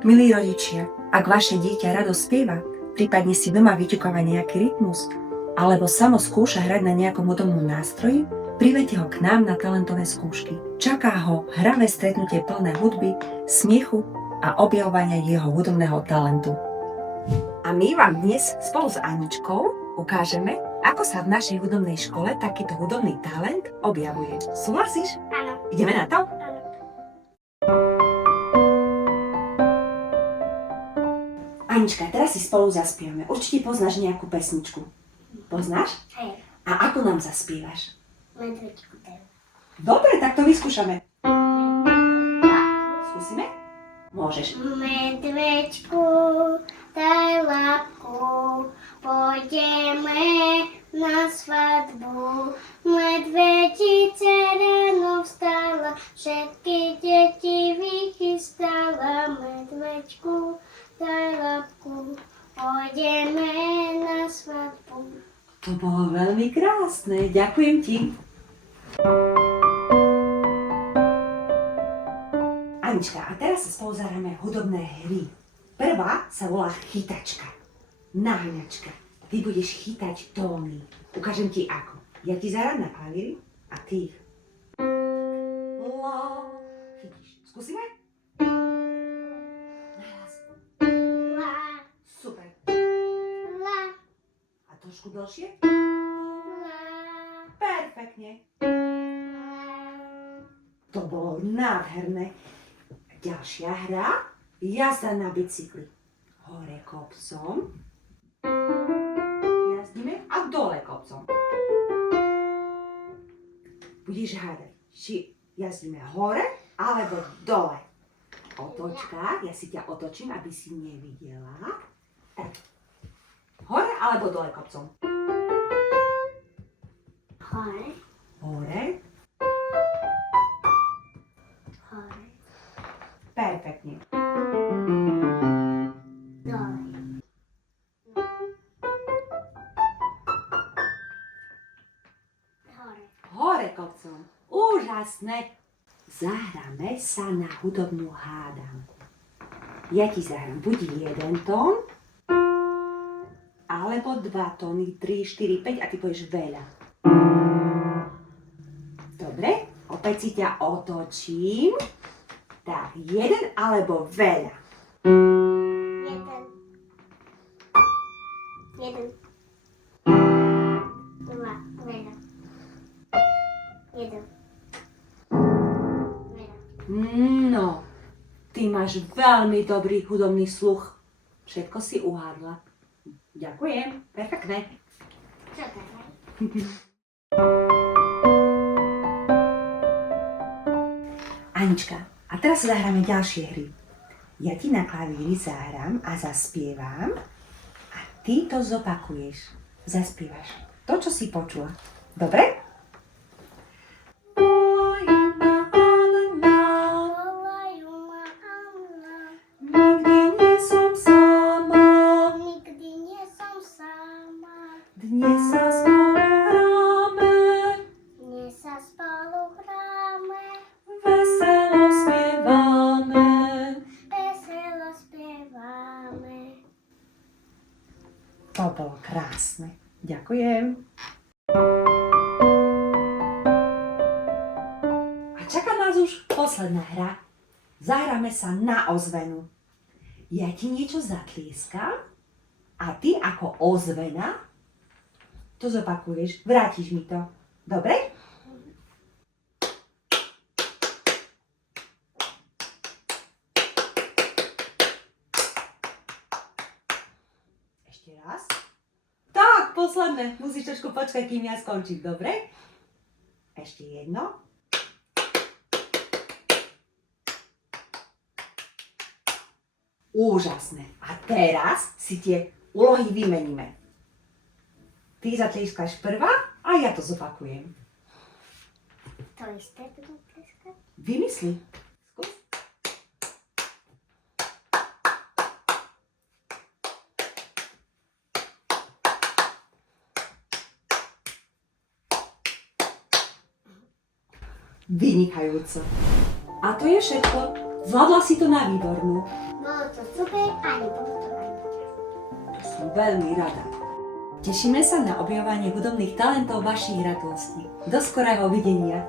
Milí rodičia, ak vaše dieťa rado spieva, prípadne si doma vyťukáva nejaký rytmus, alebo samo skúša hrať na nejakom hudobnom nástroji, privedte ho k nám na talentové skúšky. Čaká ho hravé stretnutie plné hudby, smiechu a objavovania jeho hudobného talentu. A my vám dnes spolu s Aničkou ukážeme, ako sa v našej hudobnej škole takýto hudobný talent objavuje. Súhlasíš? Áno. Ideme na to? Áno. Anička, teraz si spolu zaspievame. Určite poznáš nejakú pesničku. Poznáš? Hej. A ako nám zaspievaš? Medvečku dajú. Dobre, tak to vyskúšame. Tak, skúsime? Môžeš. Medvečku, daj labku, pôjdeme na svadbu. Medvedice ráno vstala, všetky deti vychystala. Medvečku, daj labku, pôjdeme na svadbu. To bolo veľmi krásne. Ďakujem ti. Anička, a teraz sa spolu zahráme hudobné hry. Prvá sa volá chytačka. Naháňačka. Ty budeš chytať tóny. Ukážem ti ako. Ja ti zahrám na klavíri a ty ich. La. Chytíš. Skúsime? Nahlas. La, Super. la, A trošku dlhšie? la, Perfektne. la. To bolo nádherné. Ďalšia hra. Jazda na bicykli. Hore kopcom. Jazdíme a dole kopcom. Budeš hádať, či jazdíme hore alebo dole. Otočka, ja si ťa otočím, aby si nevidela. Tak. Hore alebo dole kopcom? Hore, Hore. hore, Perfektne. dole. Hore. Hore kopcom. Úžasné. Zahráme sa na hudobnú hádanku. Ja ti zahrám buď jeden tón, alebo 2 tóny, 3, 4, 5 a ty povieš veľa. Dobre, opäť si ťa otočím. Tak, jeden alebo veľa. Jeden. Jeden. Dva. Veľa. Jeden. Veľa. No, ty máš veľmi dobrý hudobný sluch. Všetko si uhádla. Ďakujem, perfektné. Čo také? Anička, a teraz sa zahráme ďalšie hry. Ja ti na klavíri zahrám a zaspievam a ty to zopakuješ. Zaspievaš to, čo si počula. Dobre? Volajú ma Anna. Nikdy nie som sama, Nikdy nie som sama. dnes sa spolu hráme, Dnes sa spolu hráme. veselo spievame. Veselo spievame. To bolo krásne. Ďakujem. A čaká nás už posledná hra. Zahráme sa na ozvenu. Ja ti niečo zatlieskam a ty ako ozvena to zopakuješ, vrátiš mi to. Dobre? Ešte raz. Tak, posledné. Musíš trošku počkať, kým ja skončím, dobre? Ešte jedno. Úžasné. A teraz si tie úlohy vymeníme. Ty zatlískaš prvá a ja to zopakujem. To isté budú tleskať? Vymysli. Skús. Vynikajúco. A to je všetko. Zvládla si to na výbornú. Bolo to super a nebolo to najlepšie. To som veľmi rada. Tešíme sa na objavovanie hudobných talentov vašich radostí. Do skorého videnia.